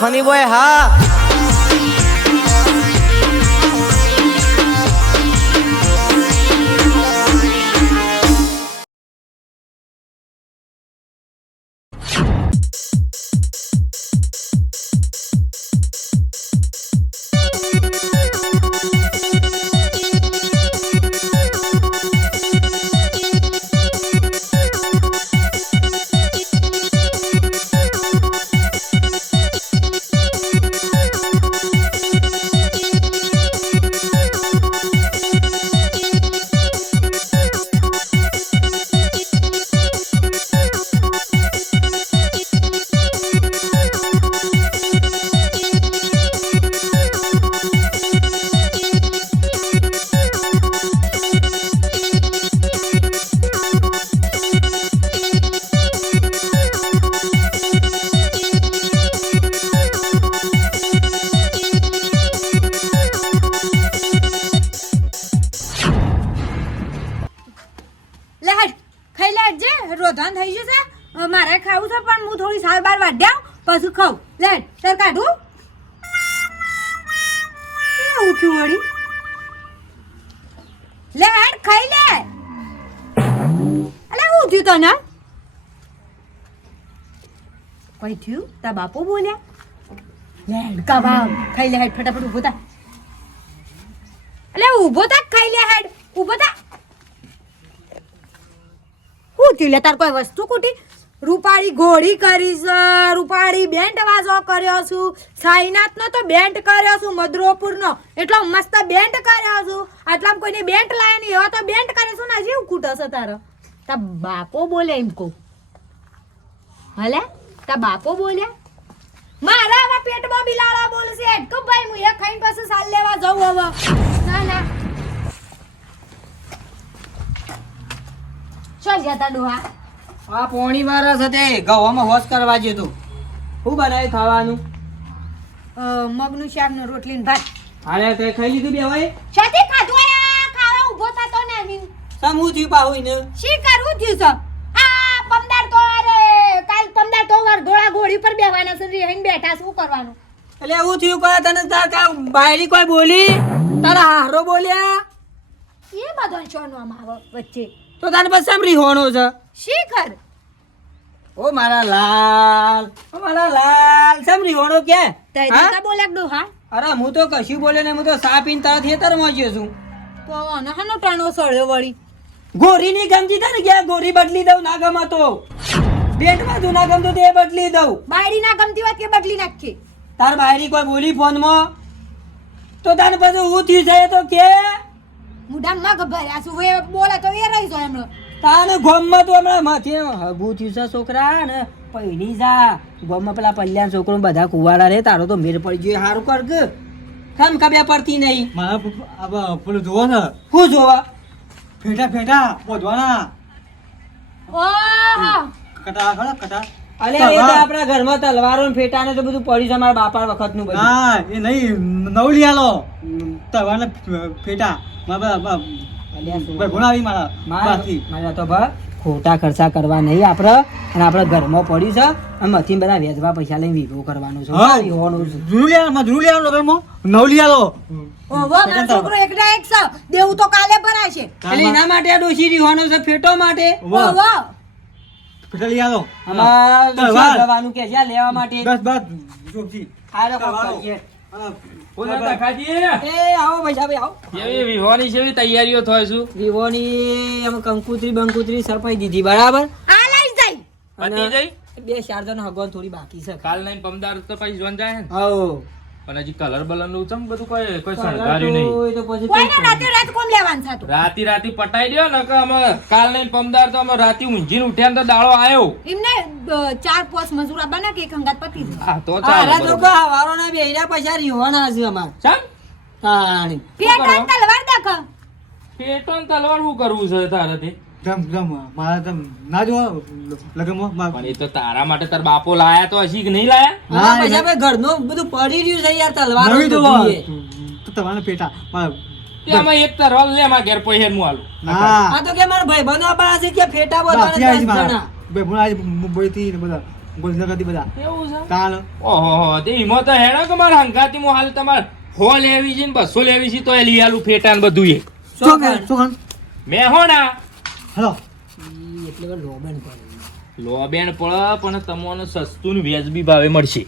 Funny boy હા તા બાપુ બોલ્યા? લે બાપ ખાઈ લે હેડ, ફટાફટ ઊભો થા. અલે ઊભો થા ખાઈ લે હેડ, ઊભો થા. હું લે, તાર કોઈ વસ્તુ કુટી રૂપાળી ઘોડી કરી છે, રૂપાળી બેન્ટ વાજો કર્યો છું. સાઈનાથનો તો બેન્ડ કર્યો છું, મધુરોપુરનો. એટલો મસ્ત બેન્ડ કર્યો છું. આટલામાં કોઈને બેન્ટ લાય નહીં, એવા તો બેન્ડ કરે છે ને જેવું છે તારો. તા બાપો બોલે એમ કહું. હલે તા બાપો બોલ્યા? મારા આવા પેટમાં બિલાડા બોલશે. કે ભાઈ હું એ ખાઈને પછી સાલ લેવા જઉં હવે. ના ના. ચલ જતા ડોહા? આ પોણી વાળા સાથે ગવામાં હોશ કરવા જતો શું બનાવ્યું ખાવાનું? મગનું શાક નો રોટલી ને ભાત. હાલે તે ખાઈ લીધું બે હવે છતી ખાધું આ ખાવા ઊભો થતો ને એની સમ હું થયું પાહું ને શી કરું થયું છે? આ પમદાર તો અરે કાલ પમદાર તો વાર ઘોડા ઘોડી પર બેવાના છે રહીને બેઠા શું કરવાનું? એટલે એવું થયું કહે તને તાર કા બાયરી કોઈ બોલી? તારા હારો બોલ્યા? એ બધો શોનો આમ વચ્ચે. તો તને બસ એમ રીહોણો છે? શી ઓ મારા લાલ ઓ મારા લાલ. કેમ રીહોણો કે? હા? નતા બોલ્યા ડોહા અરે હું તો કશું બોલ્યો ને હું તો સા તારા થિયેટરમાં ગયો છું. તો આનો હાનો ટાણો સળ્યો વળી. ગોરી ની ગમતી થાય કે ગોરી બદલી દઉં ના ગમતો? બેટમાં તું ના ગમતું તે બદલી દઉં. બાયડી ના ગમતી વાત કે બદલી નાખી તાર બાયડી કોઈ બોલી ફોનમાં? તો તને પછી હું થયું છે તો કે? મુડામમાં ભર્યા છું એ બોલે તો એ રહી જો હમણાં. તાને ગોમમાં તો હમણાં માથે હગું થયું છે છોકરા ને? પૈણી જા. ગોમમાં પેલા પલ્યાન છોકરો બધા કુવાડા રે. તારો તો મેર પડી ગયો. સારું કર કે કેમ ખબર પડતી નહીં. મારા આ પેલું જોવો ને. શું જોવા? ફેટા ફેટા બોધવાના. ઓહો! કટા ખરા કટા? અલે એ તો આપણા ઘરમાં તલવારો ને ફેટા ને તો બધું પડ્યું છે મારા બાપા વખતનું બધું. ના એ નહીં નવલી આલો. તવાને ફેટા. મારા બા- અલ્યા શું? બા ભણાવી મારા મારા મારા તો ભા ખોટા ખર્ચા કરવા નહીં આપણે. અને આપણે ઘરમાં પડ્યું છે અને મથી બધા વેચવા પૈસા લઈને વીગો કરવાનું છે. હા. વિહોવાનું છે? જૂનું લિયા માં જૂનું લિયા નગરમાં નવલી આલો. ઓહો મારો છોકરો એકડા એક છે. દેવું તો કાલે ભરાશે. એટલે એના માટે આ ડોશી રીવાનો છે ફેટો માટે. વાહ. અમાર કે છે લેવા માટે. બસ બસ જોગજી. કરીએ. કેવી તૈયારીઓ થાય છું. વિવોની કંકુતરી બંકુતરી સરપાઈ દીધી બરાબર? આ લઈ જાય. પતી જઈ બે ચાર જણ હગવાન થોડી બાકી છે. કાલ નહીં પમદાર તો પછી જોન જાય ને. પણ હજી કલર બલરનું ચમ બધું કોઈ કોઈ શણગાર્યું નહીં. તો એ તો પછી કોઈને રાતે રાત કોમ લેવાનું છે રાતી રાતી પટાઈ દો ને કે અમે કાલ નહીં પમદાર તો અમે રાતી ઊંઘીને ઉઠ્યા ને તો દાળો આવ્યો એમને ચાર પોસ મજૂરા બના કે એક હંગાત પતી જાય? આ તો ચાલ ચાલે તો બરોબર. હવારોના બેહર્યા પૈસા રીવાના છે અમાર. ચમ? તાણી. પેટન તલવાર દેખ પેટન તલવાર શું કરવું છે તારાથી? જમ જમ મારા તમ ના જો લગનમાં પણ એ તો તારા માટે તાર બાપો લાયા તો હજી કે નહીં લાયા? હા પૈસા ભાઈ ઘરનું બધું પડી રહ્યું છે યાર તલવાર નવી તો તો તમારે પેટા એમાં એક તરવાલ લે માં ઘેર પૈસા હું આલું ના. આ તો કે મારા ભાઈ બંધ આપણા છે કે ફેટા બોલવાના મારા. જણા. બે ભણાવી મુંબઈથી ને બધા ગોલનગરથી બધા. એવું છે? કાલ ઓહો તે ઈમો તો હેડો કે મારા હંગાતી મો હાલ તમાર હો લેવી છે ને બસો લેવી છે તો એ લઈ આલું ફેટા ને બધું એ. શું કરે શું કરે મેં હો ના હેલો. ઈ એટલે લોબેન પડે. લોબેન પડે પણ તમને સસ્તું ને વ્યાજબી ભાવે મળશે.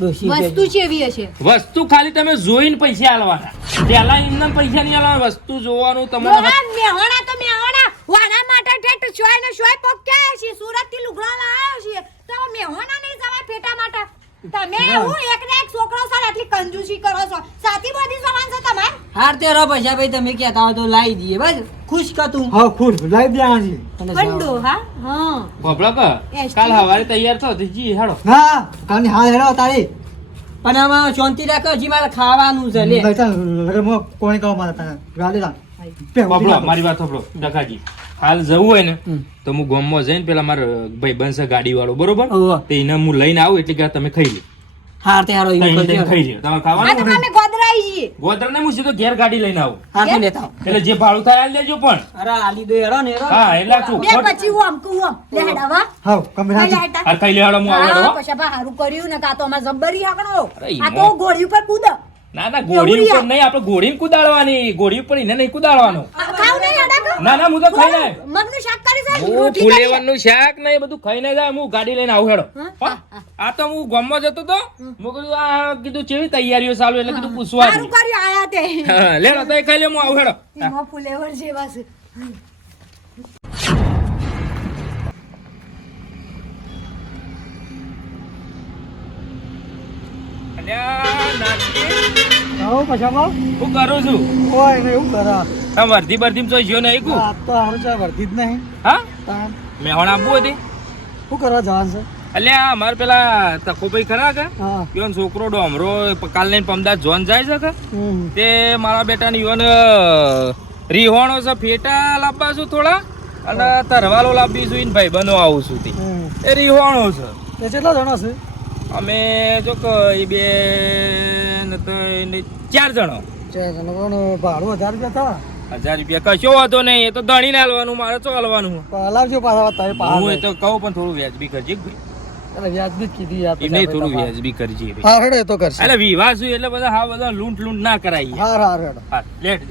વસ્તુ ચેવી હશે? વસ્તુ ખાલી તમે જોઈને પૈસા આલવાના. પેલા એમને પૈસા નહીં આલવાના વસ્તુ જોવાનું તમારે મેહોણા તો મેહોણા. વાના માટે ઠેઠ શોય ને શોય પોક્યા છે સુરતથી લુગડા લાવ્યો છે તો મેહોણા નહીં જવાય ફેટા માટે. તમે હું એક ને એક છોકરો સર આટલી કંજૂસી કરો છો? સાથી બધી સમાન છે તમારે? હાર તે રહો પૈસા ભાઈ તમે કહેતા હોય તો લાવી દઈએ બસ. ખુશ કા તું? હા ખુશ. લાઈ દે છે અને હા હા. ભોપળો કા? કાલ હવારે તૈયાર થો જી હેડો. ના કાલની હા હેડો તારી. પણ આમાં શાંતિ રાખો જી મારે ખાવાનું છે લે. લગનમાં કોણી કહો મારા તને? ગાડી રાખ. ભોપળો મારી વાત ભોપળો ડકાજી. હાલ જવું હોય ને. તો હું ગામમાં જઈને પેલા મારા ભાઈ બનશે ગાડી વાળો બરોબર. તે એને હું લઈને આવું એટલે કે તમે ખાઈ લે હાર તે હારો. ખાઈ લે તમારે ખાવાનું છીએ ગોત્ર ને હું સીધો ઘેર ગાડી લઈને આવું. હાર લેતા આવો. એટલે જે ભાડું થાય આલ દેજો પણ. અરે આલી દે હેરો ને હેરો હા એટલે શું બે પછી હું આમ કું આમ. લે હેડાવા હા કમે લઈ આ કઈ લેડો હું આવું હેડો, હા, હો. પછી બા હારું કર્યું ને કા તો અમાર જબ્બરી હાકણો. અરે આ તો ગોળી ઉપર કૂદ. ના ના ઘોડી ઉપર નહીં આપણે ઘોડી કુદાડવાની ઘોડી ઉપર એને નહીં કુદાડવાનું નહીં? ના ના હું તો ખાઈ નાય મગનું શાક કરી છે? હું રોટલી કરી છે. ફુલેવરનું શાક ને બધું ખાઈને જાય હું ગાડી લઈને આવું હેડો. આ તો હું ગામમાં જતો તો મેં કીધું આ કીધું કેવી તૈયારીઓ ચાલુ એટલે કીધું પૂછવા સારું કર્યું આયા તે. હા, તો ખાઈ લે હું આવું હેડો. ફુલેવર જેવા છે. હું કરું છું? કોઈ નહીં એવું કરા. તમે વર્ધી બરધીમાં તો જ્યો નહીં કુ? તો હારું છે જ નહીં. હા? આપવું હતી. શું કરવા જવાનું છે? અલ્યા અમારે પેલા તકોભાઈ ખરા કે? યોન છોકરો ડોમરો કાલ લઈને પમદાસ જોન જાય છે કે? તે મારા બેટાને યોન રીહોણો છે ફેટા લાવવા છું થોડા અને તરવાલો લાવવી છું ભાઈ બનો આવું છું તે. એ રીહોણો છે. તે કેટલા જણા છે? અમે જો એ બે ને ને ચાર જણો. ચાર જણા પણ ભાડું હજાર રૂપિયા થા. હજાર રૂપિયા કશો વાંધો નહીં એ તો દણીને હાલવાનું મારે તો હાલવાનું હલાવજો પાછા હું એ તો કહું પણ થોડું વ્યાજબી કરજે વ્યાજબી કીધી યાર નહીં થોડું વ્યાજબી કરજે હા તો કરશે. એટલે વિવાહ છું એટલે બધા હા બધા લૂંટ લૂંટ ના કરાય. હા હા હેડો હા લેટ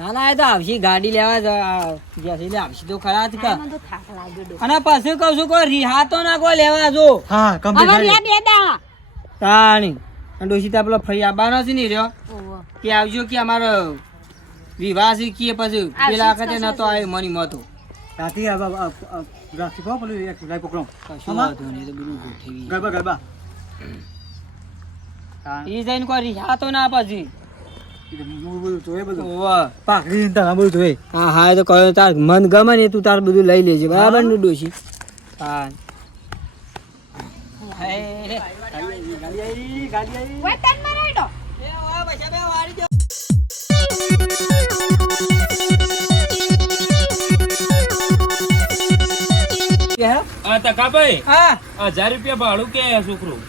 ના ના એ તો આવશે ગાડી લેવા જ- આ જ્યાંથી લે આવશે તો ખરા જ કા. મને તો થાક લાગ્યો ડો અને પછી કહું છું કોઈ રિહાતો ના કોઈ લેવા જો. હા કમ્પ્લીટ બે દા. તાણી અને ડોશી પેલો ફરી આવવાનો છે ને રહ્યો. કે આવજો કે અમારો વિવાહ છે કે પછી પેલા વખતે નતો આવ્યો મની મતો રાતે રાખી કહો પેલું એક લાઈ પકડો. શું વાંધો નહીં, એ તો બધું ગોઠવી. ગરબા ગરબા. એ જઈને કોઈ રિહા તો ના પછી. પાકડી તારા બધું જોયે હા. હા એ તો કહ્યું તાર મન ગમે ને તું તાર બધું લઈ લેજે બરાબર ને ડોશી હા હજાર રૂપિયા ભાડું કે છોકરું?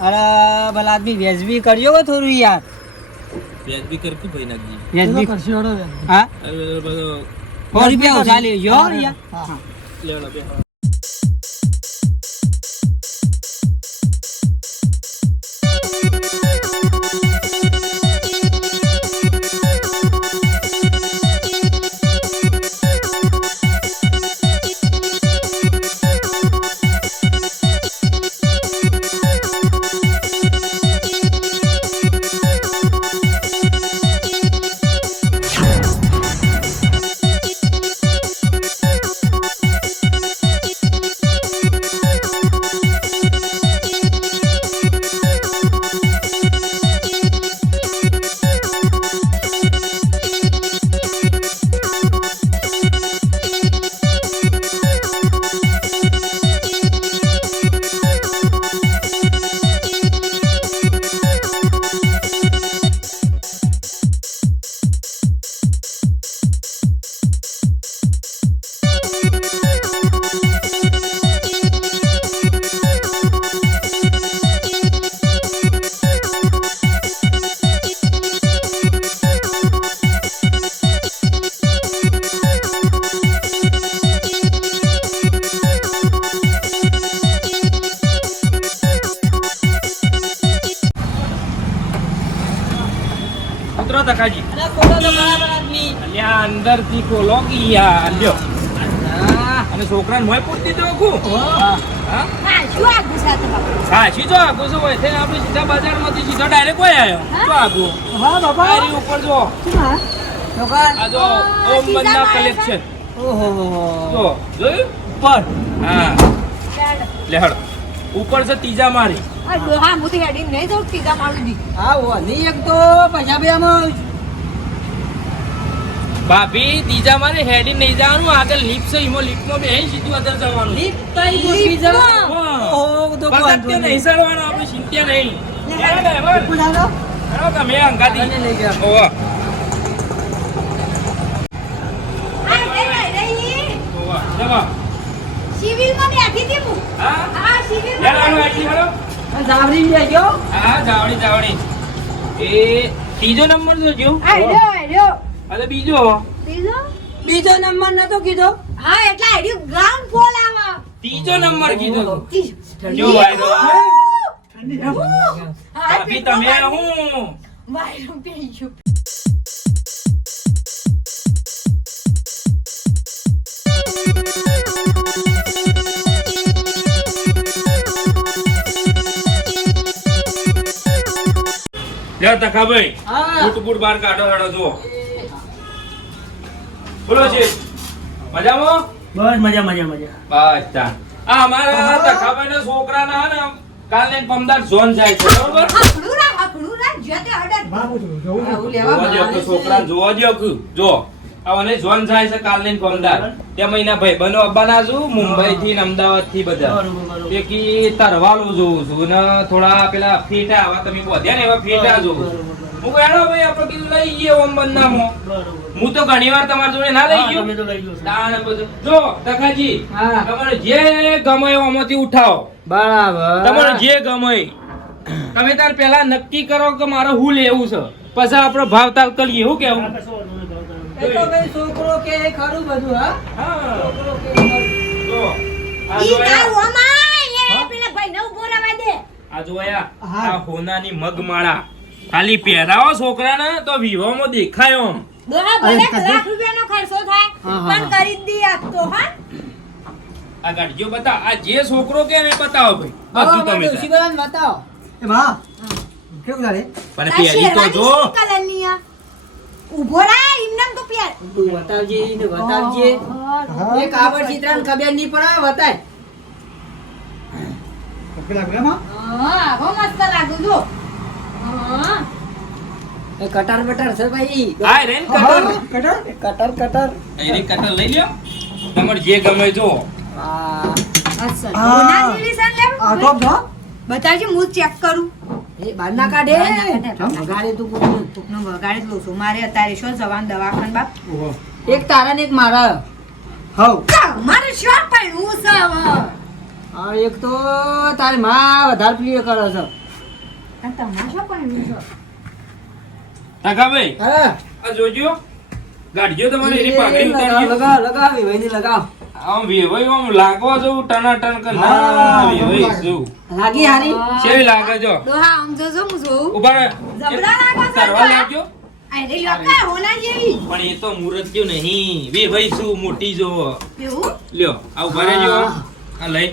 અરે ભલા આદમી વેજબી કરજો થોડું યાર. વ્યાજબી કરતું ભાઈ નાખજી વેજબી કરશે હેડો હા અરે બધો સો રૂપિયા ઓછા લેજો હો યાર હા લેવડો બે તકાજી અંદર ખોલો તો બરાબર આદમી અલ્યા અંદરથી ખોલો કે યાર. લ્યો. અને છોકરાને મોય પૂછતી તો કુ હા. હા. શું આ ગુસ્સા બાપુ? સાચી જો આગો છો હોય આપણે સીધા બજારમાંથી સીધો ડાયરેક્ટ કોઈ આવ્યો. તો આગો હા બાપા. આરી ઉપર જો. શું છોકરા આ જો ઓમ મન્ના કલેક્શન ઓહો. જો જોયું? ઉપર. હા. લે ઉપર છે ત્રીજા મારી ડોહા હું તો હેડી નહીં જાઉં ત્રીજા માળું હા ઓની એક તો પંજાબીયામાં ભાભી ત્રીજા મારે હેડી નહીં જવાનું આગળ લીપ છે ઈમો લીપમાં બે સીધું અંદર જવાનું. લીપ તો બસ વાંધો અત્યારે નહીં. નહીં. આપણે ચિંતા નહીં. હેડો તમે અંગાથી. લઈ ગયા. ઓવા આ રે રે રે ઓવા જવા સિવિલમાં બેઠી હતી હું. હા? સિવિલમાં જાવરી લઈ ગયો હા જાવડી જાવડી. એ ત્રીજો નંબર તો જો. આડ્યો આડ્યો અરે બીજો ત્રીજો બીજો? નંબર નતો કીધો. હા એટલે આડ્યો ગ્રાઉન્ડ ફોલ આવા. ત્રીજો નંબર કીધો તો. જો વાયરો હા, ભાભી તમે હું? વાયરો ગયો લે તકાભાઈ હા. બૂટ બૂટ બાર કાઢો હેડો જો બોલો છે. મજામાં? બસ મજા મજા મજા. બસ આ અમારા તકાભાઈ ના છોકરાના હે ને કાલે પમદાર ઝોન જાય છે બરોબર? છોકરા જોવા દ્યો જો આવને જોન જાય છે કાલે ગોમદાર તે મહિના ભાઈ બનો અબ્બાના છું મુંબઈ થી અમદાવાદથી બધા. બરોબર તરવાલું જોઉં છું ને થોડા પેલા ફેટા આવા તમે બોધ્યા ને એવા ફેટા જોઉં હું કહું, ભાઈ આપણે કીધું લઈ ગયે ઓમ બરોબર. હું તો ઘણી વાર તમારી જોડે ના લઈ ગયો. છો. બધું. જો તખાજી તમારે જે ગમે આમાંથી ઉઠાવો. બરાબર. તમારે જે ગમે. તમે તાર પેલા નક્કી કરો કે મારે હું લેવું છે. પછી આપણે ભાવતાલ કરીએ શું કેવું? હા, કશો વાંધો નહીં, ભાવ તાલ. એ તો ભાઈ છોકરો કે ખરું બધું હા? હા. છોકરો કે જો આ ઈ ના જોયા ઓમાય એ પેલા ભાઈ ને ઊભો દે. આ જોયા આ હોનાની મગમાળા. ખાલી પહેરાવો છોકરાને તો વિવાહમાં દેખાય દોહા ભલે લાખ રૂપિયાનો ખર્ચો થાય હા, હા, પણ કરી દી આજ હા? આ ગાડીઓ બતાવ. આ જે છોકરો કે ને બતાવો ભાઈ. બધું તમે ડોશી બતાવો. એ બા કેવું લાગે? પણ પહેરી તો જો. કલરની આ? ઊભો રા ઇમનામ તો પ્યાર તું બતાવજે ને બતાવજે હા. એ કાબર ચિત્રાને ખબર નહીં પડે બતાય પેલા પેલામાં? હા, બહુ મસ્ત લાગુ જો. હા. એ કટાર બટાર છે ભાઈ આ રેન કટર કટર કટર? કટર એ રે કટર લઈ લ્યો તમાર જે ગમે જો હા અસલ. હા. હોના જેવી છે આ તો બતાવજે હું ચેક કરું બહાર ના કાઢે. બહાર ના કાઢે. વગાડે તું કોકનું. કોકનો બગાડી લઉં છું. મારે અત્યારે શું જવાનું દવાખાને બાપ? એક તારા ને એક મારા. હઉ. મારે શું પહેરવું છે હવે? એક તો તારી માં વધારે પ્રિય કરો છો. આ તમારે શું પહેરવું છે. હા. આ જોજો. ગાડીઓ તમારે એની પાઘડી લગાવ લગાવ લગાવ ભાઈ લગાવ. આમ વેવાઈ આમ લાગવા જવું ટનાટન કે ના લાગે. જવું. લાગી હારી? કેવી લાગે જો? દોહા આમ જો હું જોઉં. ઊભા રહે. જબરા લાગો છો તરવા લાગ્યો. અરે લોકા હોના જેવી. પણ એ તો મુરત જેવું નહીં. વેવાઈ શું મોટી જો. એવું? લ્યો આ ઊભા રહેજો. આ લઈ.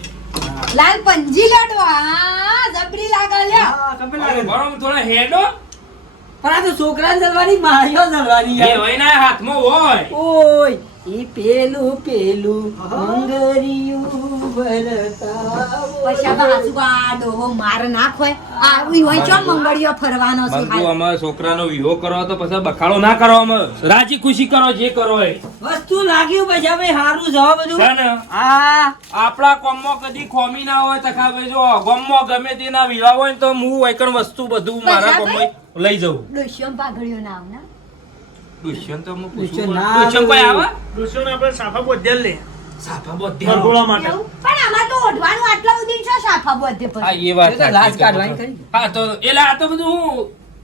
લાલ પંજી લાડવા. હા જબરી લાગે લ્યો. હા, તમે લાગે. બરોમ થોડા હેડો. પણ આ તો છોકરા જલવાની માયો જલવાની યાર. વેવાઈના હાથમાં હોય. ઓય. ઈ પેલું પેલું આહા. મંગરિયું પછી આ બાજુ ડોહો માર નાખોય આ ઈ હોય ચો મંગળીઓ ફરવાનો છે મંગુ ખાલી. છોકરાનો વિવો કરો તો પછી બખાડો ના કરો અમે રાજી ખુશી કરો જે કરો એ. વસ્તુ લાગ્યું પછી ભાઈ હારું જવા બધું. છે ને? હા. આપણા કોમમાં કદી ખોમી ના હોય તો ભાઈ જો ગમમાં ગમે તેના વિવાહ હોય ને તો હું વૈકણ વસ્તુ બધું મારા પૈસા લઈ જઉં. પાઘડીઓ ના. દુષ્યંત તો અમુક દુષ્યંત પૂછવું ના પડે. દુષ્યંત કોઈ આવે દોસ્તોને આપણે સાફા બોધ્યા લે. સાફા બધે વરઘોડા માટે. એવું? પણ આમાં તો ઓઢવાનું આટલા સુધી છે સાફા બધે હા એ વાત એ તો લાજ સાચી કાઢવાની કરી. હા તો એટલે આ તો બધું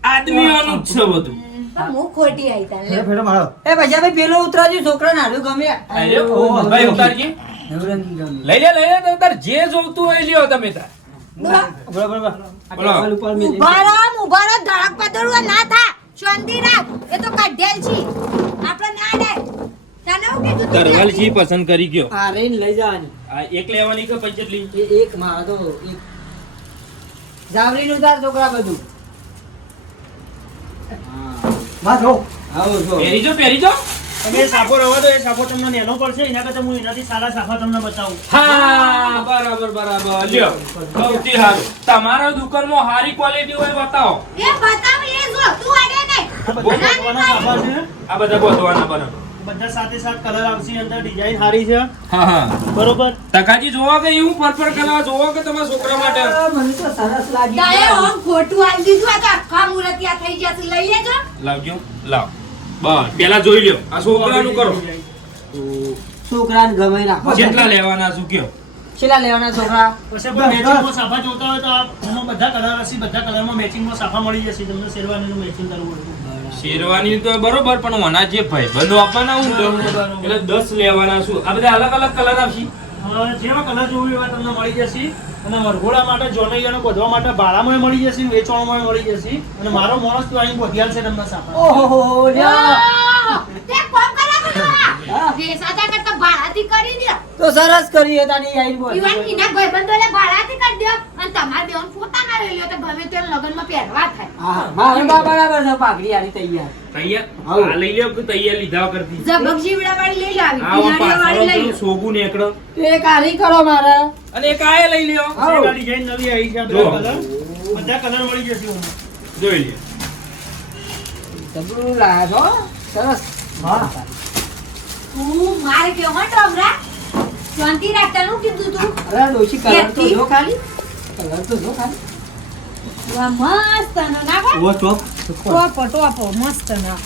આદમીઓનું જ છે બધું પણ હું ખોટી આઈ તાન લે. ફેરો ફેરો મારો. એ પછી ભાઈ પેલો ઉતરાજો છોકરા નાનું ગમે અરે ઓ, ભાઈ ઉતારજે નવરંગી ગમે લઈ લે લઈ લે તાર જે જોવતું હોય લ્યો તમે તાર ડોહા, બરાબર બરાબર આ બોલો. ટેબલ ઉપર મેલી. ઊભા રહો, ઊભા રહો, ધડક પતરું ના થા શાંતિ રાખ એ તો કાઢેલ છે. આપણે ના દે. તને હું કીધું તું તરવાલ ત્યાંથી? પસંદ કરી ગયો. આ લઈ જવાની. આ એક લેવાની કે પછી જેટલી એ એક મારો તો એક. જાવરીનું તાર છોકરા બધું. માધો આવો જો પહેરી જો પહેરી જો. તમે સાફો રવા દો એ સાફો તમને નેનો પડશે એના કરતા હું એનાથી સારા સાફા તમને બતાવું. હા બરાબર બરાબર. લ્યો. સૌથી સારું. તમારા દુકાનમાં સારી ક્વોલિટી હોય બતાવો. એ બતાવ એ જો તું આ બધા ગોતવાના સાફા બધા ગોતવાના બરાબર બધા સાથે સાત કલર આવશે અંદર ડિઝાઇન સારી છે. હા હા. બરોબર? તકાજી જોવા કે એવું પર્પલ કલર જોવા કે તમારા છોકરા માટે? મને તો સરસ લાગી તારે ઓમ ખોટું આલી દીધું આ આખા મુરતિયા થઈ જશે લઈ લેજો. લાવજો. લાવ. બસ. પેલા જોઈ લ્યો. આ છોકરાનું કરો. છોકરાને ગમે રાખો. જેટલા લેવાના શું કયો છેલ્લા લેવાના છોકરા? પછી પણ મેચિંગમાં સાફા જોતા હોય તો આ એમાં બધા કલર હશે બધા કલરમાં મેચિંગમાં સાફા મળી જશે. તમને શેરવાનીનું મેચિંગ કરવું હોય શેરવાની તો બરોબર પણ ઓના જે ભાઈબંધો આપવાના હું એટલે દસ લેવાના છું. આ બધા અલગ અલગ કલર આવશે. જેવા કલર જોવું એવા તમને મળી જશે. અને વરઘોડા માટે જોનૈયાને બધવા માટે ભાડામાં મળી જશે વેચવામાં મળી જશે. અને મારો માણસ તો અહીં બધિયાલ છે તમને સાફા. ઓહો લ્યો. તે કોમ કરા બધું હા. કરતા ભાડાથી કરી દે તો સરસ કરી એ તારી આઈ બોલ. ઈવન એના ભાઈબંધોને ભાડાથી કરી દે. અને તમાર બેન પોતાના લઈ લ્યો તો ગમે તે લગ્નમાં પહેરવા થાય. હા મારે બા બરાબર છે પાઘડી આની તૈયાર. તૈયાર? હા લઈ લ્યો કે તૈયાર લીધા કરતી ઝબક જીવડા વાળી લઈ લો આવી વાળી લઈ લો સોગું નીકળો તો એ કારી કરો મારે. અને એક આય લઈ લ્યો. હાઉ. સેવા નવી આવી છે બધા કલર બધા કલર મળી જશે. જોઈ લે. જબરું લાયા છો સરસ. વાહ. તું મારે કેવો હો ડોમરા શાંતિ રાખતાનું કીધું તું? અરે ડોશી કલર તો જો ખાલી. કલર તો જો ખાલી. વાહ મસ્ત નો ના ભાઈ ઓ ચોક. ટોપો ટોપો મસ્ત ના.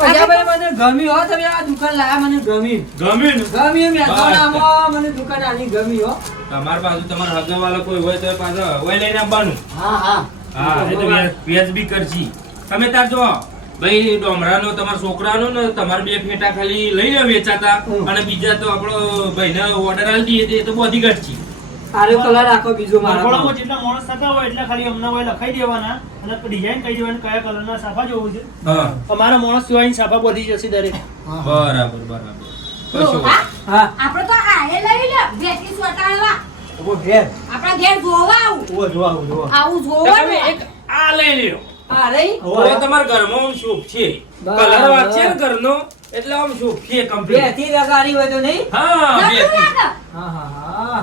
મને ગમ્યું હો તમે આ દુકાન લાયા મને ગમ્યું ગમ્યું ને? ગમ્યું મને દુકાન આની ગમી હો. તમારા બાજુ તમારા હગાવાલા કોઈ હોય તો પાછો હોય લઈને આવવાનું. હા હા. હા એ તો વ્યાજ- વ્યાજબી કરશી તમે તાર જો ભાઈ ડોમરાનો તમારા છોકરાનો ને તમારે બે ફેટા ખાલી લઈને વેચાતા. અને બીજા તો આપણો ભાઈને ઓર્ડર આલી દઈએ તે બધી છે. આરે કલર રાખો બીજો મારા જેટલા માણસ થતા હોય એટલા ખાલી અમને હોય લખાઈ દેવાના અને ડિઝાઇન કહી દેવાની કયા કલરના સાફા જોવું છે. હા. અમારા માણસ સિવાય સાફા બધી જશે દરેક. બરાબર બરાબર. હા? આપણે તો આએ લઈ લે બેટી સોટાળવા ઓ ઘેર. આપણા ઘેર જોવા આવું. ઓ જોવા આવું જોવા. આવું જોવા એક આ લઈ લ્યો. હવે તમારા ઘરમાં આમ છે? કલર વાત છે ને ઘરનો? એટલે આમ શુભ છે બે કમ્પ્લીટથી રગાડી હોય તો નહીં? હા બેથી. હા હા હા.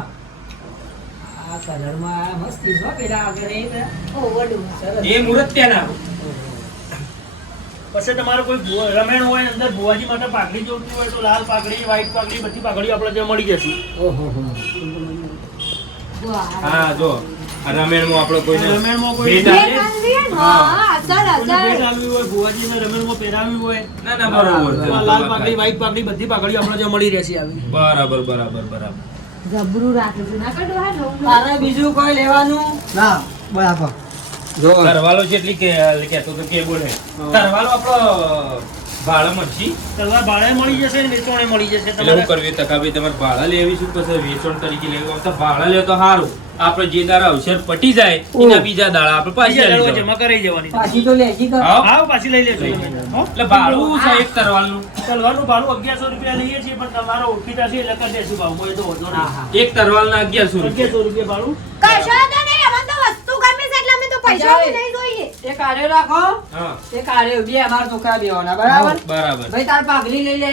આ કલરમાં મસ્તી છો પેલા આગળ એ ઓ, વડું. સરસ. એ મુહૂર્ત ત્યાંના પછી તમારે કોઈ રમેણ હોય અંદર ભુવાજી માટે પાઘડી જોડતી હોય તો લાલ પાઘડી વ્હાઈટ પાઘડી બધી પાઘડી આપણે ત્યાં મળી જશે. ઓહો હા જો. રમેણમાં આપણો કોઈને રમેણમાં કોઈ ભેટ બે આપે? કાનરી હે ને? હા, સરસ, સરસ. હોય ભુવાજીને રમેણમાં પહેરાવી હોય. ના ના બરોબર લાલ પાઘડી વ્હાઈટ પાઘડી બધી પાઘડી આપણે મળી રહેશે આવી. બરાબર બરાબર બરાબર. જબરું ના હા. તારે બીજું કોઈ લેવાનું? ના બરાબર. જો. તરવાલો જેટલી કે કહેતો તો કે બોલે. તરવાલો આપણો તલવાર ભાડે મળી જશે ને વેચવાણે મળી જશે. એટલે હું કરવી તકાભાઈ તમારે ભાડા લેવી શું? પછી વેચાણ તરીકે લેવું આમ તો ભાડા લે તો સારું. આપણે જે દાડા અવસર પટી જાય એના બીજા દાડા આપણે પાછી બીજા આલી દડો જવાનું. જમા કરાઈ જવાની. પાછી તો લેજી કર હા? હા પાછી લઈ લેજો. એટલે ભાડું છે એક તરવાલનું તલવારનું ભાડું અગિયારસો રૂપિયા લઈએ છીએ પણ તમારો ઓળખીતા છે એટલે કરી દેશું ભાવ કોઈ તો વાંધો હા એક તરવાલના અગિયારસો રૂપિયા અગિયારસો રૂપિયા. ભાડું. કશો તો વસ્તુ ગમે છે એટલે અમે તો જોઈએ. રાખો. હા. એ બે અમારા છોકરા બેવાના બરાબર? બરાબર. ભાઈ તાર પાઘડી લઈ લે.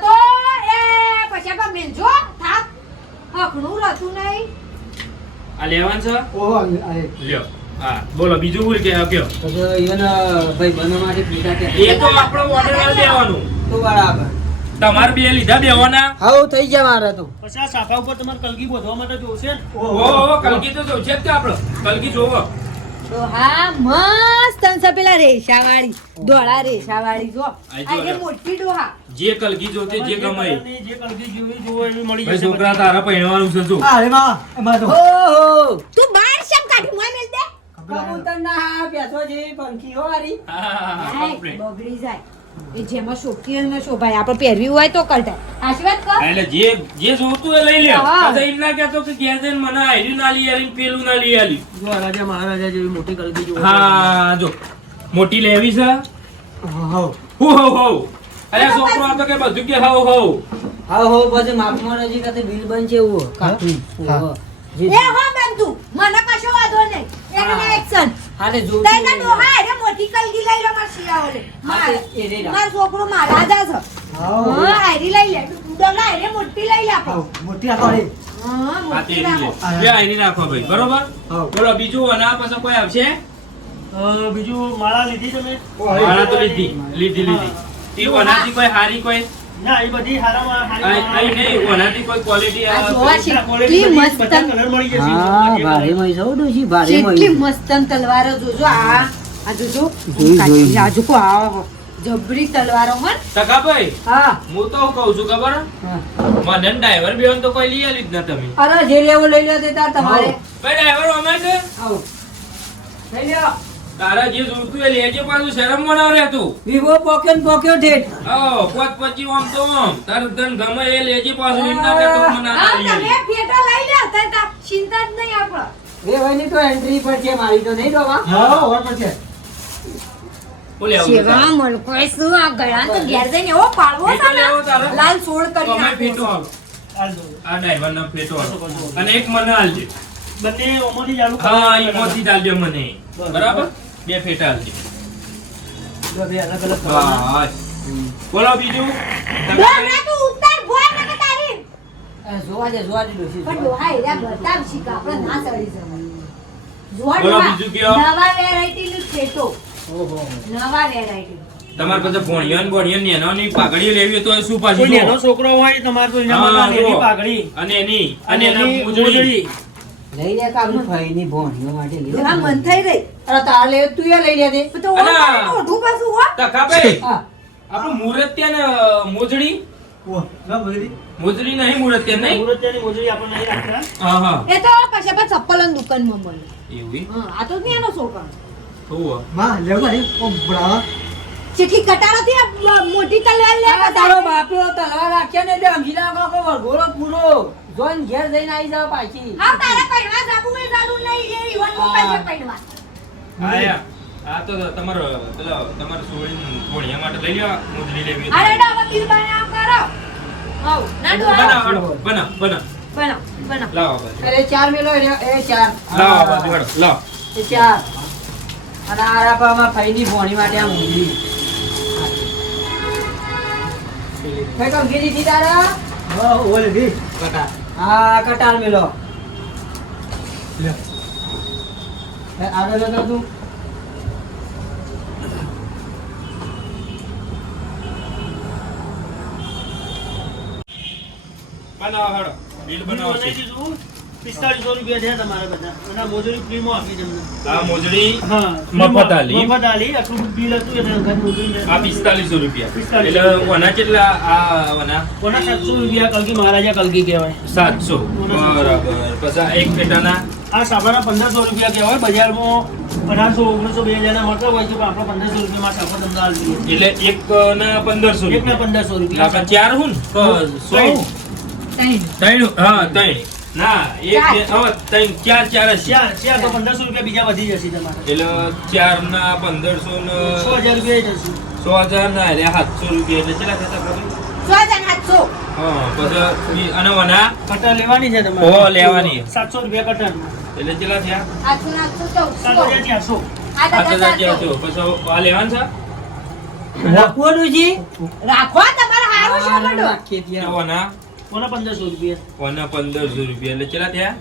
તો એ પછી આપણે મેલજો થાક. હકણું રહેતું નહીં. આ લેવાનું છે? ઓહો લ્યો હા. બોલો બીજું બોલ કે આપ્યો તો તો ઈવન ભાઈ બનવા માટે પીતા કે એ તો આપણો ઓર્ડર દેવાનું. તો બરાબર. તમારે બે લીધા દેવાના હાઉ થઈ જાય મારે તો. પછી આ સાફા ઉપર તમારે કલગી બોધવા માટે જોશે ઓહો કલગી તો જોશે જ કે આપણો. કલગી જોવો. તો હા મસ્ત અંશ પેલા રેશા વાળી ધોળા રેશા વાળી જો આ જો આ જે. લે. મોટી ડોહા. જે કલગી જોતે જે ગમે જે કલગી જોવી જોવો એવી મળી જશે છોકરા તારા પહેરવાનું છે શું અરે માં એમાં તો ઓહો તું બાર શેમ કાઢી મોય મેલ દે. કબૂતર ના બેસો જેવી પંખી હો હા, complete. બગડી જાય. એ જેમાં શોખી એમાં શોભાય આપણે પહેરવી હોય તો કઢાય આશીર્વાદ કર એટલે જે જે જોતું એ લઈ લે. હા. એમ ના કહેતો કે ઘેર જઈને મને આયરું ના લઈ આલી પેલું ના લઈ આલી જો રાજા મહારાજા જેવી મોટી કલગી જોવો હા જો. મોટી લેવી છે? હો. હું હો હો. અરે છોકરો આ તો કે બધું કે હો હો. હા હો પછી માપમાં નજીક હતી બિલ બનશે એવું કાઢું એ હો બનતું મને કશો વાંધો નહીં. એક્શન હા તે જોઉં ના છું. ડોહા અરે મોટી કલગી લઈ લો માર શિયાઓલે રહી માર છોકરો મારા જ છે. હા હારી લઈ લે. ડોલા અરે મોટી લઈ લે આપો. મોટી આપો રે. હા મોટી રાખો. બે આઈની નાખો ભાઈ બરોબર? હા. બોલો બીજું અને આ પછી કોઈ આવશે? બીજું માળા લીધી તમે? માળા તો લીધી લીધી લીધી. કોઈ હારી કોઈ? ના એ બધી હારામાં હારી આ- આ નહીં ઓનાથી કોઈ ક્વોલિટી આ જોવા બધા કેટલી મસ્ત બધા મળી જશે હા ભારે મય સૌ ડોશી ભારે કેટલી મસ્ત તલવારો જોજો આ આ જોજો. જોઈ, જોઈ. આ જોકો આ જબરી તલવારો મન ટકાભાઈ હા. હું તો કહું છું ખબર હા. મને ડ્રાઈવર બેન તો કોઈ લઈ આલી જ ના તમે. અરે જે લેવું લઈ લો તે તાર તમારે. ભાઈ ડ્રાઈવર અમે કે આવો. લઈ લ્યો. તારા જે જોઈતું એ લેજે પાછું શરમ મનાવ રહેતું વિવો પોક્યો ને પોક્યો ઠેઠ આવો પોત પછી ઓમ તો ઓમ. તાર તન ગમે એ લેજે પાછું ઇન્ના કે તો મને હા તમે ફેટા લઈ લે તો તા ચિંતા જ નહીં આપણો એ ભાઈની તો એન્ટ્રી પર છે મારી તો નહીં દોવા હા હોય પછી બોલે આવું શેવા તારે. શું આ ગળા તો ઘેર જઈને એવો પાડવો છે ને લેવો તારે? લાલ સોળ કરી તમે ફેટો છે. આલો. હાલ દો. આ ડ્રાઈવર નો ફેટો અને એક મને આલજે. બંને ચાલુ હા એમાંથી જ મને. બરાબર? બે ફેટા. બસ. બોલો બીજું. ના ના નું તમારે પાસે ભોણિયો ને ભોણિયો ને એનોની પાઘડીઓ લેવી હોય તો શું પાછું છોકરો હોય તમારે તો એના પાઘડી. અને એની અને એની માટે મન થઈ રહી અરે તાર લે તું એ લઈ લે દે તો ઓ અલા. મારે મોઢું પાછું હો ટકાભાઈ, હા. આપણું મુહૂર્ત ને મોજડી. મોજડી નહીં મુહૂર્ત ત્યાં નહીં? મુહૂર્તની મોજડી આપણે નહીં રાખતા. હા? હા એ તો કશે પણ ચપ્પલ દુકાનમાં મળે. એવું આ તો નહીં એનો છોકરો હોવ. ચીઠી કટારાથી આ મોટી તલવાર લે તલવાર રાખ્યા ને એટલે વરઘોડો પૂરો. જોઈને ઘેર જઈને આવી જાવ પાછી. હા તારે પૈણવા જાવું એ જરૂર નહીં એ ઈવન મોબાઈલ છે પૈણવા આયા. આ તો તમારો પેલો તમારે સોળીને ભોણિયા માટે લઈ લ્યો મોજડી લેવી અરે હોય તો. ડો કરો આવ ના બનાવ, બનાવ, બનાવ. બનાવ બનાવ લાવો બાજુ. અરે ચાર મેલો એ ચાર લાવો બાજુ, હાલો, લાવો. એ ચાર અને આ રાપામાં ફઈની ભોણી માટે આ મૂંગી કઈ કામ કીધી હતી તારા હા. કટાર હા કટાર મેલો લે. એ આગળ જતો તું બનાવો, હાલો. બિલ બનાવો દીધું. 4500 રૂપિયા થયા તમારે બધા. અને આ મોજડી ફ્રીમાં આપી તમને. આ મોજડી મફત આલી. મફત આલી. આટલું બિલ હતું એટલે ઘર મોજડી આ પિસ્તાલીસો રૂપિયા એટલે ઓના કેટલા આ ઓના કોના 700 રૂપિયા કલકી મહારાજા કલગી કહેવાય સાતસો બરાબર પછી એક પેટાના આ સાબાના પંદરસો રૂપિયા કહેવાય. બજારમાં અઢારસો ઓગણીસો બે હજારના મળતા હોય છે પણ આપણે પંદરસો રૂપિયામાં સાબા તમને આલી એટલે એક ના પંદરસો એક ના પંદરસો રૂપિયા. ચાર હું ને? સો ત્રણ. હા? ત્રણ. ના એક ત્રણ. ચાર ચાર ચાર ચાર તો પંદરસો રૂપિયા બીજા વધી જશે તમારે. એટલે ચાર ના પંદરસો ને સો હજાર રૂપિયા જશે સો હજાર ના એટલે સાતસો રૂપિયા. એટલે કેટલા થતા હા પછી અને ઓના? કટર લેવાની છે તમારે. ઓહો, લેવાની. સાતસો રૂપિયા કટર એટલે કેટલા થયા? સાત હજાર ચારસો પછી આ લેવાનું છે? રાખવાનું છે રાખો તમારે હારું છે બધું. રાખીએ ત્યાં. ઓના કોના પંદરસો રૂપિયા. ઓના પંદરસો રૂપિયા. એટલે કેટલા થયા?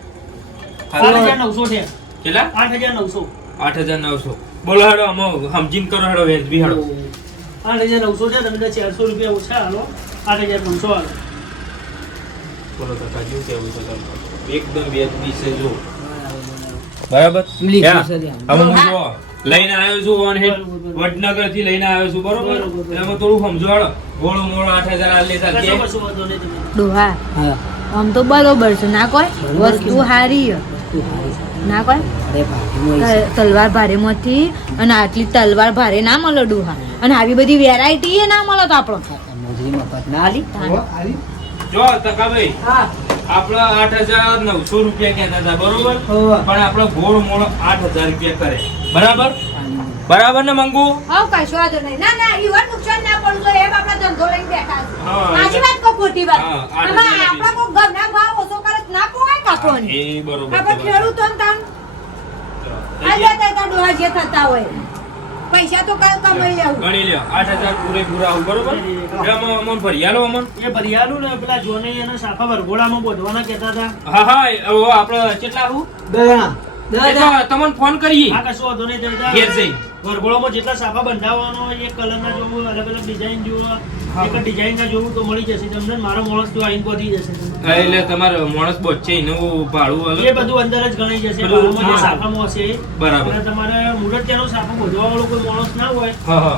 આઠ હજાર નવસો થયા કેટલા? આઠ હજાર નવસો. આઠ હજાર નવસો. બોલો હેડો અમે સમજીને કરો હેડો વેચબી હેડો. આઠ હજાર નવસો છે તમને ચારસો રૂપિયા ઓછા હાલો. આઠ હજાર નવસો હાલો. બોલો કાકા શું કેવું છે એકદમ વ્યાજબી છે જો બરાબર? હું જો લઈને આવ્યો છું on હેડ વડનગરથી લઈને આવ્યો છું બરોબર. એમાં થોડું સમજો ગોળો મોડો આઠ હજાર આ લેતા આમ તો બરોબર છે. ના કોઈ? વસ્તુ હારી. સારી ના કોઈ. તલવાર ભારે માંથી અને આટલી તલવાર ભારે ના મળે ડોહા અને આવી બધી વેરાયટી એ ના મળે તો આપણો. ના જો તકાભાઈ હા. આપડે આઠ હજાર નવસો રૂપિયા કહેતા હતા બરોબર? પણ આપડે ગોળ મોળ આઠ હજાર રૂપિયા કરે. બરાબર? બરાબર ને મંગુ? હા કશો વાંધો નહીં. ના ના ઈવન નુકસાન ના પડવું જોઈએ એમ આપણે ધંધો લઈને બેઠા છે. સાચી વાત કો ખોટી વાત? આમાં. આપણા કોઈ ઘરના ભાવ ઓછો કરે તો ના પોવાય કાપોને એ બરોબર આપણે ખેડૂતો ને તાન આ? જતા ડોહા જે થતા હોય. પૈસા તો કાલ કમાઈ લેવું ગણી લ્યો આઠ હજાર પૂરેપૂરા આવું બરોબર? એમાં અમન ભરિયાલો અમન? એ ભરિયાલું ને પેલા જોને એને સાફા વરઘોડામાં બોધવાના કહેતા હતા. હા હા આપણે કેટલા હું દયા દયા તમને ફોન કરીએ. હા કશો વાંધો નહીં જઈ. વરઘોડામાં જેટલા સાફા બંધાવવાનો હોય એક કલરના જોવું અલગ અલગ ડિઝાઇન જોવો એક ડિઝાઇન ના જોવું તો મળી જશે. તમને મારો માણસ તો આઈને પહોંચી જશે. એટલે તમારે માણસ બચે એનું ભાડું એ બધું અંદર જ ગણાઈ જશે. બધું, જે સાફામાં હશે બરાબર. અને તમારે મુરતિયાનો સાફો બોધવા વાળો કોઈ માણસ ના હોય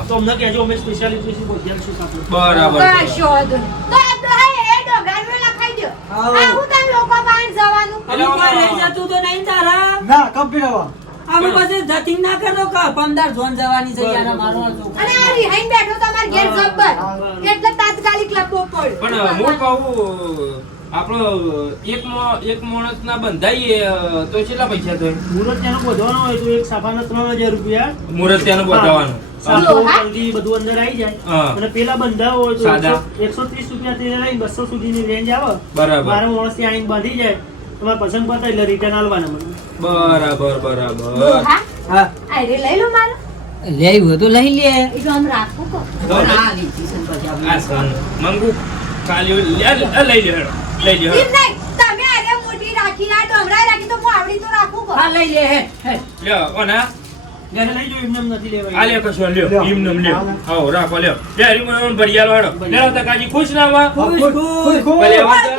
તો અમને કહેજો અમે સ્પેશિયાલિટી શું બોધ્યા સાફો બરાબર. કશો વાંધો નહીં. તો આ ડોહા એ ડોગાને લખાઈ દો આવો. આ હું તમે લોકો પાસે જવાનું અમુક વાર લઈ જતું તો નહીં તારા? ના કમ્પ્લીટ હવા અમે પછી ધતિંગ ના કરો કે પમદાર ઝોન જવાની છે યાર મારો. અને આ રિહાઈન બેઠો તમાર ઘેર જબ્બર. એટલે તાત્કાલિક લખવો પડ. પણ હું કહું આપણો એક એક માણસ ના બંધાઈએ તો કેટલા પૈસા થાય? મુરતિયાનો બોધવાનો હોય તો એક સાફાના ત્રણ હજાર રૂપિયા. મુહૂર્ત ત્યાંનું. કલગી બધું અંદર આવી જાય. અને પેલા બંધાવો હોય તો એકસો ત્રીસ રૂપિયા થી લઈને બસો સુધીની રેન્જ આવે. બરાબર. મારા માણસ ત્યાં આવીને બાંધી જાય. તમારે પસંદ પતાય એટલે રિટર્ન આલવાના મને. બરાબર બરાબર હા આ લઈ લો મારો લેવું હોય તો લઈ લે એ તો આમ રાખવું કહો આ લીધી છે પછી આ સન મંગુ ખાલી લે- લે- લઈ લે હેડો. લઈ લે એમ હેડો. નહીં તમે આને મોટી રાખી આ ડોમરાય રાખી તો હું આવડી તો રાખું કહો હા લઈ લે હે હે લ્યો, ઓના. ઘરે લઈ જાઓ એમને નથી લેવાય આ લ્યો કશો, લ્યો. લ્યો. એમને લ્યો. આવો, રાખો, લ્યો. લે, હરીમોહન ભરિયાલો હેડો. લેલો, તકાજી ખુશ ના માં ખુશ ખુશ ભલે, વાંધો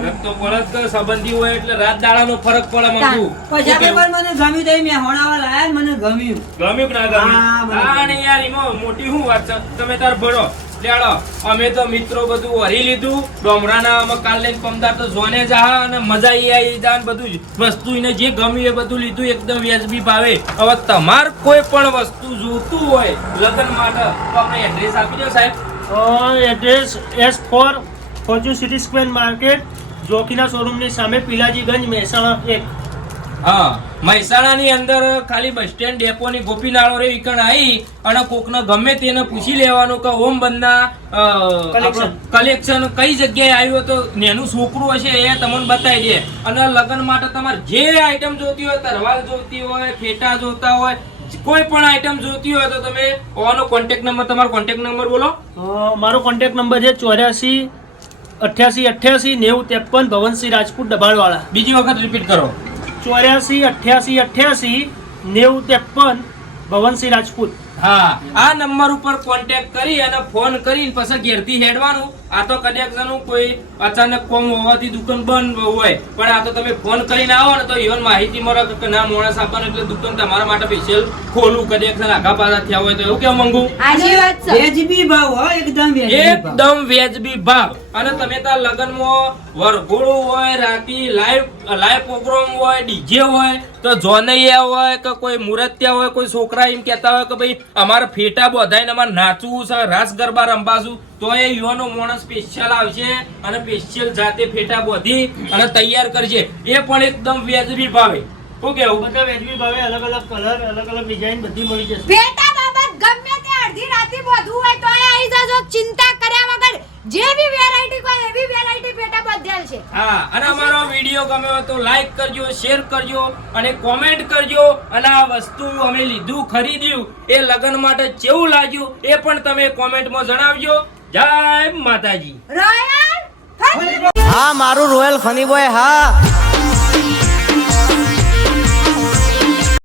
ફરક તો પડે સંબંધી હોય એટલે રાત દાડાનો ફરક પડે મંગુ. પછી શું આપણે કેવું? પણ મને ગમ્યું તો એ હોણાવા લાયા મને ગમ્યું. ગમ્યું કે ના ગમ્યું? હા ને યાર એમાં મોટી શું વાત છે? તમે તાર ભરો લેડો અમે તો મિત્રો બધું વરી લીધું. ડોમરાના અમે કાલ લઈને પમદાર તો જોને જા અને મજા એ આવી જા બધું વસ્તુ એને જે ગમ્યું એ બધું લીધું એકદમ વ્યાજબી ભાવે. હવે તમાર કોઈ પણ વસ્તુ જોતું હોય લગ્ન માટે તો આપણે એડ્રેસ આપી દો સાહેબ. Address S four Fortune City Square market જોકીના શોરૂમની સામે પિલાજીગંજ મહેસાણા એક. હા મહેસાણાની અંદર ખાલી બસ સ્ટેન્ડ ડેપોની ગોપીનાળો રે વિકણ આવી અને કોકને ગમે તેને પૂછી લેવાનું કે ઓમ બંધના કલેક્શન કઈ જગ્યાએ આવ્યું તો નેનું છોકરું હશે એ તમને બતાવી દે. અને લગ્ન માટે તમારે જે આઈટમ જોતી હોય તરવાલ જોતી હોય ફેટા જોતા હોય કોઈ પણ આઈટમ જોતી હોય તો તમે ઓનો કોન્ટેક્ટ નંબર તમારો કોન્ટેક્ટ નંબર બોલો. મારો કોન્ટેક્ટ નંબર છે ચોર્યાસી અઠ્યાસી અઠ્યાસી નેવું ત્રેપન ભવનસિંહ રાજપૂત ડબાણવાળા બીજી વખત રિપીટ કરો. ચોર્યાસી અઠ્યાસી અઠ્યાસી નેવું ત્રેપન ભવનસિંહ રાજપૂત. હા આ નંબર ઉપર કોન્ટેક્ટ કરી અને ફોન કરીને પછી ઘેરથી હેડવાનું. આ તો કદાચ જાનું કોઈ અચાનક કોમ હોવાથી દુકાન બંધ હોય. પણ આ તો તમે ફોન કરીને આવો ને તો even માહિતી મળે કે ના માણસ આપવાનું એટલે દુકાન તમારા માટે સ્પેશિયલ ખોલું. કદાચ જણ આગા પાછા થયા હોય તો એવું કેવું માંગુ? આજી વાત છે. વેજબી ભાવ હો એકદમ વેજબી ભાવ. એકદમ વેજબી ભાવ. અને તમે ત્યાં લગ્નમાં વરઘોડું હોય રાતી લાઈવ લાઈવ પ્રોગ્રામ હોય ડીજે હોય તો જોનૈયા હોય કે કોઈ મુરતિયા હોય કોઈ છોકરા એમ કહેતા હોય કે ભાઈ અમારે ફેટા બધાઈને અમારે નાચવું છે રાસ ગરબા રમવાશું તો એ યુવાનો માણસ સ્પેશિયલ આવશે અને સ્પેશિયલ જાતે ફેટા બોધી અને તૈયાર કરશે. એ પણ એકદમ વ્યાજબી ભાવે. શું કેવું બધા વેજબી ભાવે અલગ અલગ કલર અલગ અલગ ડિઝાઇન બધી મળી જશે. બેટા બાબત ગમે તે અડધી રાતે બધું હોય તો આવી જજો ચિંતા કર્યા વગર જે બી વેરાયટી કોઈ એવી વેરાયટી પેટા બધેલ છે. હા અને અમારો વીડિયો ગમે હોય તો લાઈક કરજો શેર કરજો અને કોમેન્ટ કરજો. અને આ વસ્તુ અમે લીધું ખરીદ્યું એ લગ્ન માટે કેવું લાગ્યું એ પણ તમે કોમેન્ટમાં જણાવજો. જય માતાજી. રોયલ હા મારું રોયલ ફની બોય હા.